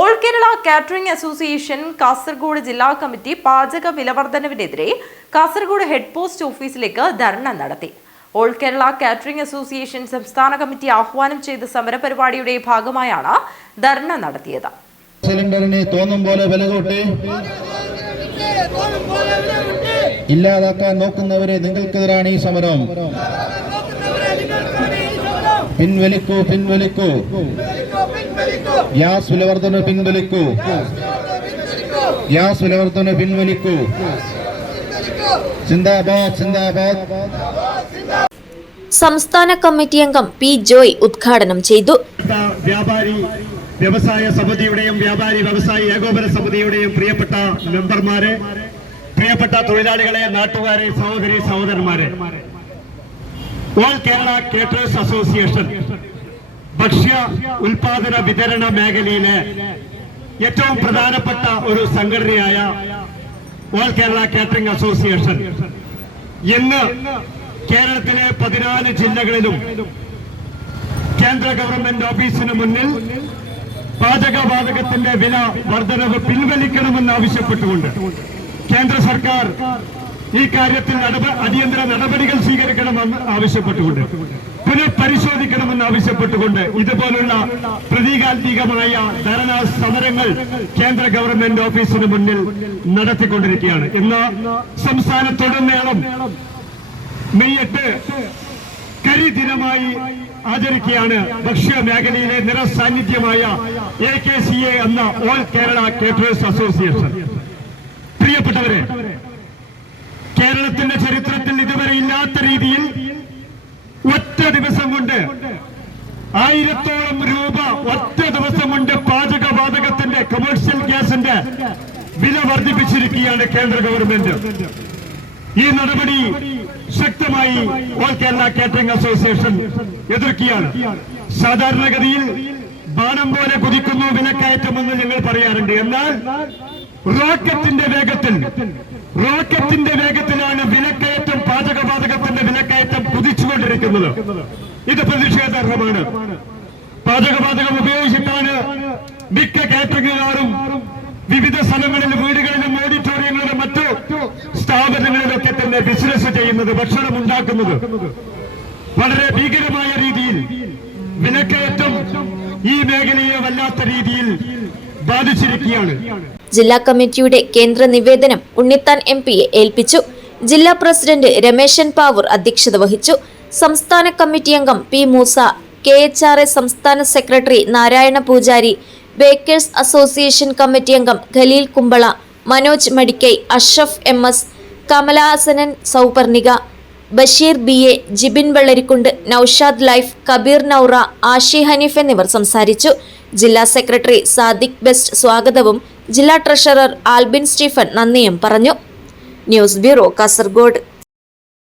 All Kerala catering association Kasaragod ജില്ലാ committee പാചക വിലവർദ്ധനവിനെതിരെ Kasaragod head post ഓഫീസിലേക്ക് ധർണ നടത്തി. ഓൾ കേരള കാറ്ററിംഗ് അസോസിയേഷൻ സംസ്ഥാന കമ്മിറ്റി ആഹ്വാനം ചെയ്ത സമരപരിപാടിയുടെ ഭാഗമായാണ് ധർണ നടത്തിയത്. സിലിണ്ടറിന് തോന്നും പോലെ വില കൂട്ടി ഇല്ലാതാക്കാൻ നോക്കുന്നവരെ നിങ്ങൾക്കെതിരാണ് ഈ സമരം. പിൻവലിക്കൂ പിൻവലിക്കൂ, ഗ്യാസ് വിലവർദ്ധന പിൻവലിക്കൂ, ഗ്യാസ് വിലവർദ്ധന പിൻവലിക്കൂ. സിന്ദാബാദ് സിന്ദാബാദ്. സംസ്ഥാന കമ്മിറ്റി അംഗം പി ജോയ് ഉദ്ഘാടനം ചെയ്തു. വ്യാപാരി വ്യവസായ സമിതിയുടെയും വ്യാപാരി വ്യവസായി ഏകോപന സമിതിയുടെയും പ്രിയപ്പെട്ട മെമ്പർമാരെ, പ്രിയപ്പെട്ട തൊഴിലാളികളെ, നാട്ടുകാരെ, സഹോദരി സഹോദരന്മാരെ, ഓൾ കേരള കേറ്റേഴ്സ് അസോസിയേഷൻ ഭക്ഷ്യ ഉൽപാദന വിതരണ മേഖലയിലെ ഏറ്റവും പ്രധാനപ്പെട്ട ഒരു സംഘടനയായ ഓൾ കേരള കാറ്ററിംഗ് അസോസിയേഷൻ ഇന്ന് കേരളത്തിലെ 14 ജില്ലകളിലും കേന്ദ്ര ഗവൺമെന്റ് ഓഫീസിന് മുന്നിൽ പാചകവാതകത്തിന്റെ വില വർധനവ് പിൻവലിക്കണമെന്ന് ആവശ്യപ്പെട്ടുകൊണ്ട് കേന്ദ്ര സർക്കാർ ഈ കാര്യത്തിൽ അടിയന്തര നടപടികൾ സ്വീകരിക്കണമെന്ന് ആവശ്യപ്പെട്ടുകൊണ്ട്, പുനഃപരിശോധിക്കണമെന്ന് ആവശ്യപ്പെട്ടുകൊണ്ട് ഇതുപോലുള്ള പ്രതീകാത്മകമായ ധർണാ സമരങ്ങൾ കേന്ദ്ര ഗവൺമെന്റ് ഓഫീസിന് മുന്നിൽ നടത്തിക്കൊണ്ടിരിക്കുകയാണ്. ഇന്ന് സംസ്ഥാനത്തുടനീളം മെയ് 8 കരിദിനമായി ആചരിക്കുകയാണ്. ഭക്ഷ്യ മേഖലയിലെ നിറസാന്നിധ്യമായ AKCA എന്ന ഓൾ കേരള കേറ്റേഴ്സ് അസോസിയേഷൻ. പ്രിയപ്പെട്ടവരെ, കേരളത്തിന്റെ ചരിത്രത്തിൽ ഇതുവരെ ഇല്ലാത്ത രീതിയിൽ ഒറ്റ ദിവസം കൊണ്ട് 1000-ഓളം രൂപ ഒറ്റ ദിവസം കൊണ്ട് പാചകവാതകത്തിന്റെ കമേഴ്ഷ്യൽ ഗ്യാസിന്റെ വില വർദ്ധിപ്പിച്ചിരിക്കുകയാണ് കേന്ദ്ര ഗവൺമെന്റ്. ഈ നടപടി ശക്തമായി ഓൾ കേരള കാറ്ററിംഗ് അസോസിയേഷൻ എതിർക്കുകയാണ്. സാധാരണഗതിയിൽ ബാണം പോലെ കുതിക്കുന്നു വിലക്കയറ്റമെന്ന് ഞങ്ങൾ പറയാറുണ്ട്. എന്നാൽ റോക്കറ്റിന്റെ വേഗത്തിലാണ് വിലക്കയറ്റം, പാചകവാതകത്തിന്റെ വിലക്കയറ്റം കുതിച്ചുകൊണ്ടിരിക്കുന്നത്. ഇത് പ്രതിഷേധാർഹമാണ്. പാചകവാതകം ഉപയോഗിച്ചിട്ടാണ് മിക്ക കാറ്ററിംഗുകാരും വിവിധ സ്ഥലങ്ങളിൽ, വീടുകളിലും ഓഡിറ്റോറിയങ്ങളിലും മറ്റു സ്ഥാപനങ്ങളിലൊക്കെ തന്നെ ബിസിനസ് ചെയ്യുന്നത്, ഭക്ഷണം ഉണ്ടാക്കുന്നത്. വളരെ ഭീകരമായ രീതിയിൽ വിലക്കയറ്റം ഈ മേഖലയെ വല്ലാത്ത രീതിയിൽ ബാധിച്ചിരിക്കുകയാണ്. ജില്ലാ കമ്മിറ്റിയുടെ കേന്ദ്ര നിവേദനം ഉണ്ണിത്താൻ MP-യെ ഏൽപ്പിച്ചു. ജില്ലാ പ്രസിഡന്റ് രമേശൻ പാവൂർ അധ്യക്ഷത വഹിച്ചു. സംസ്ഥാന കമ്മിറ്റി അംഗം P മൂസ, KHRA സംസ്ഥാന secretary Narayana Poojari, bakers association committee അംഗം Khaleel Kumbla, Manoj Madikai, Ashraf MS, Kamalahasanan Souparnika, Basheer BA, Jibin Vellarikkundu, Noushad life, Kabeer Noura, Ashi Haneef എന്നിവർ സംസാരിച്ചു. ജില്ലാ സെക്രട്ടറി സാദിഖ് ബെസ്റ്റ് സ്വാഗതവും ജില്ലാ ട്രഷറർ ആൽബിൻ സ്റ്റീഫൻ നന്ദിയും പറഞ്ഞു. News bureau, Kasaragod.